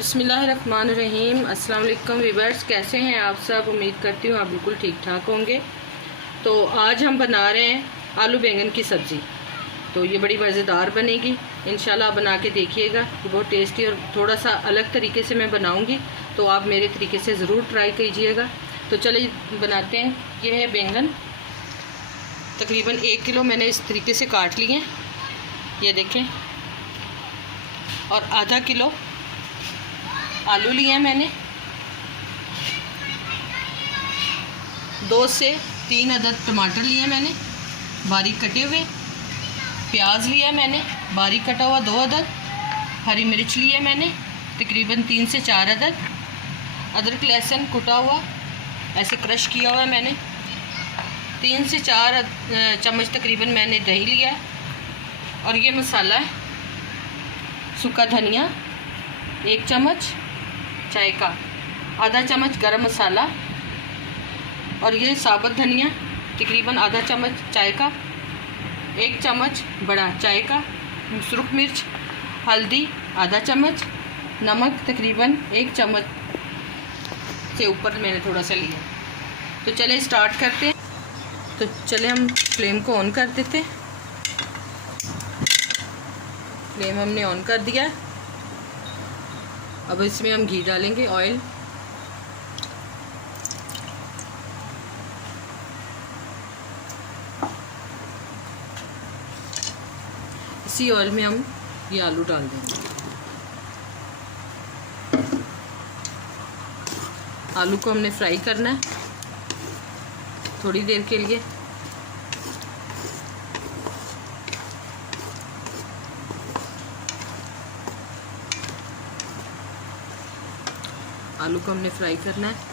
बिस्मिल्लाहिर्रहमानिर्रहीम। अस्सलाम वालेकुम वीवर्स, कैसे हैं आप सब। उम्मीद करती हूँ आप बिल्कुल ठीक ठाक होंगे। तो आज हम बना रहे हैं आलू बैंगन की सब्ज़ी। तो ये बड़ी मज़ेदार बनेगी इंशाल्लाह। आप बना के देखिएगा, ये बहुत टेस्टी और थोड़ा सा अलग तरीके से मैं बनाऊँगी, तो आप मेरे तरीके से ज़रूर ट्राई कीजिएगा। तो चलिए बनाते हैं। ये है बैंगन, तकरीबन 1 किलो मैंने इस तरीके से काट लिए हैं, ये देखें। और आधा किलो आलू लिए हैं मैंने। 2 से 3 अदद टमाटर लिए हैं मैंने बारीक कटे हुए। प्याज लिया है मैंने बारीक कटा हुआ 2 अदद। हरी मिर्च लिए है मैंने तकरीबन 3 से 4 अदद। अदरक लहसुन कुटा हुआ ऐसे क्रश किया हुआ है मैंने। 3 से 4 चम्मच तकरीबन मैंने दही लिया है। और ये मसाला है, सूखा धनिया 1 चम्मच चाय का, आधा चम्मच गरम मसाला, और ये साबुत धनिया तकरीबन आधा चम्मच चाय का, 1 चम्मच बड़ा चाय का, सुरख मिर्च, हल्दी आधा चम्मच, नमक तकरीबन 1 चम्मच से ऊपर मैंने थोड़ा सा लिया। तो चले स्टार्ट करते हैं। तो चले हम फ्लेम को ऑन कर देते हैं। फ्लेम हमने ऑन कर दिया है। अब इसमें हम घी डालेंगे, ऑयल। इसी ऑयल में हम ये आलू डाल देंगे। आलू को हमने फ्राई करना है थोड़ी देर के लिए। आलू को हमने फ्राई करना है।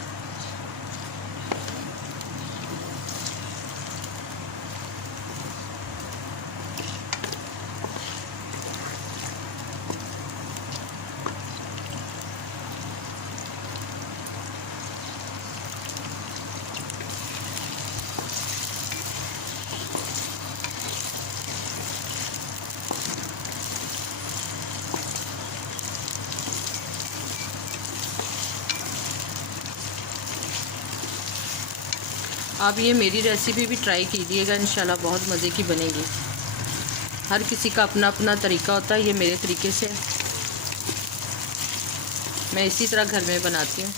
आप ये मेरी रेसिपी भी ट्राई कीजिएगा, इंशाल्लाह बहुत मज़े की बनेगी। हर किसी का अपना अपना तरीका होता है, ये मेरे तरीके से मैं इसी तरह घर में बनाती हूँ।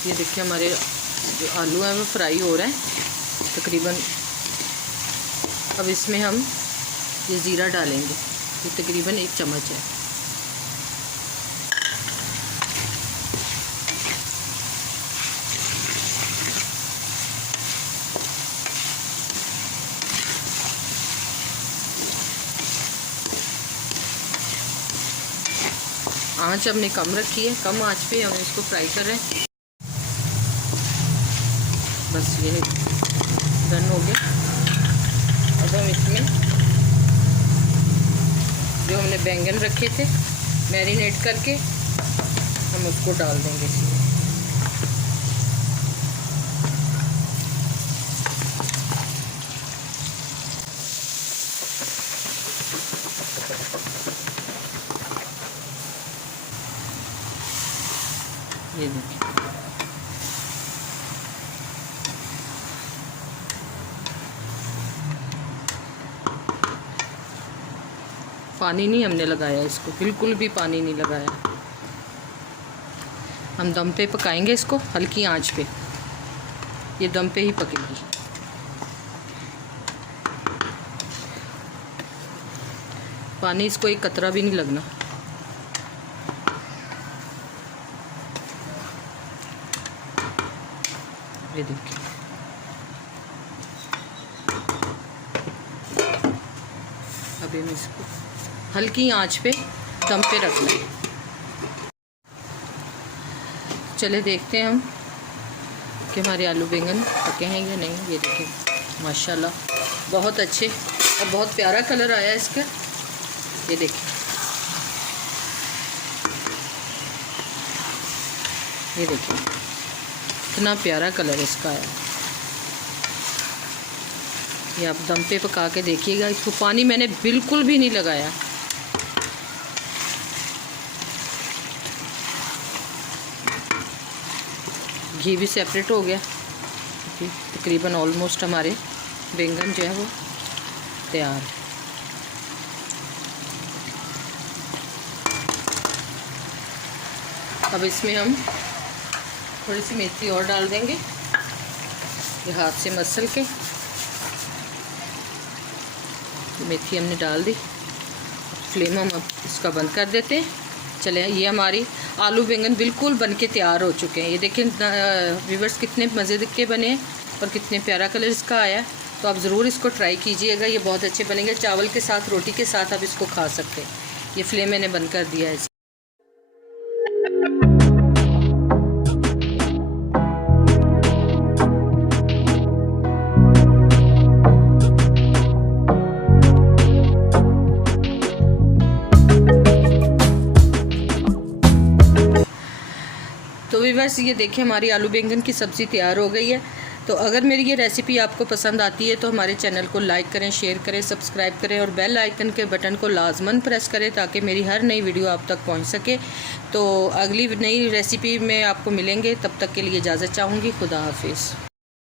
ये देखिए हमारे जो आलू हैं वो फ्राई हो रहे हैं तकरीबन। अब इसमें हम ये ज़ीरा डालेंगे, ये तकरीबन 1 चम्मच है। आँच हमने कम रखी है, कम आँच पे हम इसको फ्राई कर रहे हैं। बस ये डन हो गया। अब हम इसमें जो हमने बैंगन रखे थे मैरिनेट करके हम उसको डाल देंगे इसमें। ये देखिए पानी नहीं हमने लगाया, इसको बिल्कुल भी पानी नहीं लगाया। हम दम पे पकाएंगे इसको, हल्की आंच पे, ये दम पे ही पकेगी। पानी इसको एक कतरा भी नहीं लगना। ये देखिए अभी हम इसको हल्की आंच पे दम पे रखना है। चले देखते हैं हम देखिए हमारे आलू बैंगन पके हैं या नहीं। ये देखिए माशाल्लाह बहुत अच्छे और बहुत प्यारा कलर आया है इसका। ये देखिए, ये देखिए कितना प्यारा कलर इसका है। ये आप दम पे पका के देखिएगा। इसको पानी मैंने बिल्कुल भी नहीं लगाया। घी भी सेपरेट हो गया। तकरीबन ऑलमोस्ट हमारे बैंगन जो है वो तैयार है। अब इसमें हम थोड़ी सी मेथी और डाल देंगे। ये हाथ से मसल के मेथी हमने डाल दी। फ्लेम हम अब इसका बंद कर देते हैं। चले, ये हमारी आलू बैंगन बिल्कुल बनके तैयार हो चुके हैं। ये देखें व्यूअर्स कितने मज़े के बने हैं और कितने प्यारा कलर इसका आया है। तो आप ज़रूर इसको ट्राई कीजिएगा, ये बहुत अच्छे बनेंगे। चावल के साथ, रोटी के साथ आप इसको खा सकते हैं। ये फ्लेम मैंने बंद कर दिया है। तो व्यूअर्स ये देखिए हमारी आलू बैंगन की सब्ज़ी तैयार हो गई है। तो अगर मेरी ये रेसिपी आपको पसंद आती है तो हमारे चैनल को लाइक करें, शेयर करें, सब्सक्राइब करें और बेल आइकन के बटन को लाजमन प्रेस करें ताकि मेरी हर नई वीडियो आप तक पहुंच सके। तो अगली नई रेसिपी में आपको मिलेंगे, तब तक के लिए इजाज़त चाहूँगी। खुदा हाफिज़।